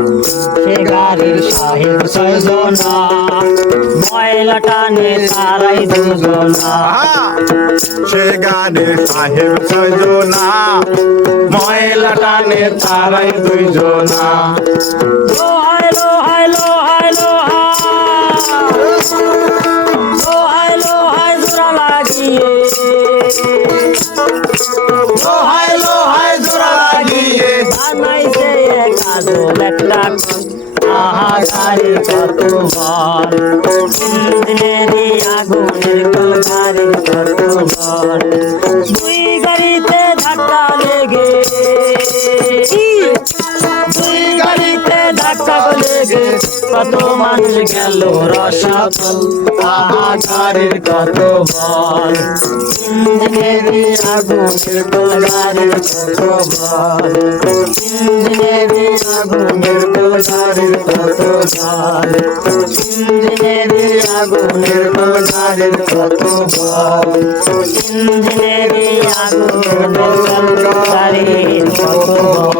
সে গাড়ির সাহেব ছয়জনা, ময়লা টানে তারাই দুজনা। সে গাড়ির সাহেব ছয়জনা, ময়লা টানে তারাই দুইজনা। লোহাই লোহাই লোহাই লোহাই লোহাই জোড়া লাগিয়ে, লোহায় লোহায় জোড়া লাগিয়ে বানাইছে কাজল একটা আহাকারি কত বল। ইঞ্জিনেরি আগুনের কলকারির কত বল। দুই গাড়িতে ধাক্কা লেগে, দুই গাড়িতে ধাক্কা লেগে কত মানুষ গেল রসাতল। আহাকারির কত বল। ইঞ্জিনেরি আগুনের কলকারির কত বল। ইঞ্জিনেরি আগুনের কলকারির কত বল। ইঞ্জিনেরি আগুনের কলকারির কত বল। ইঞ্জিনেরি আগুনের কলকারির কত বল।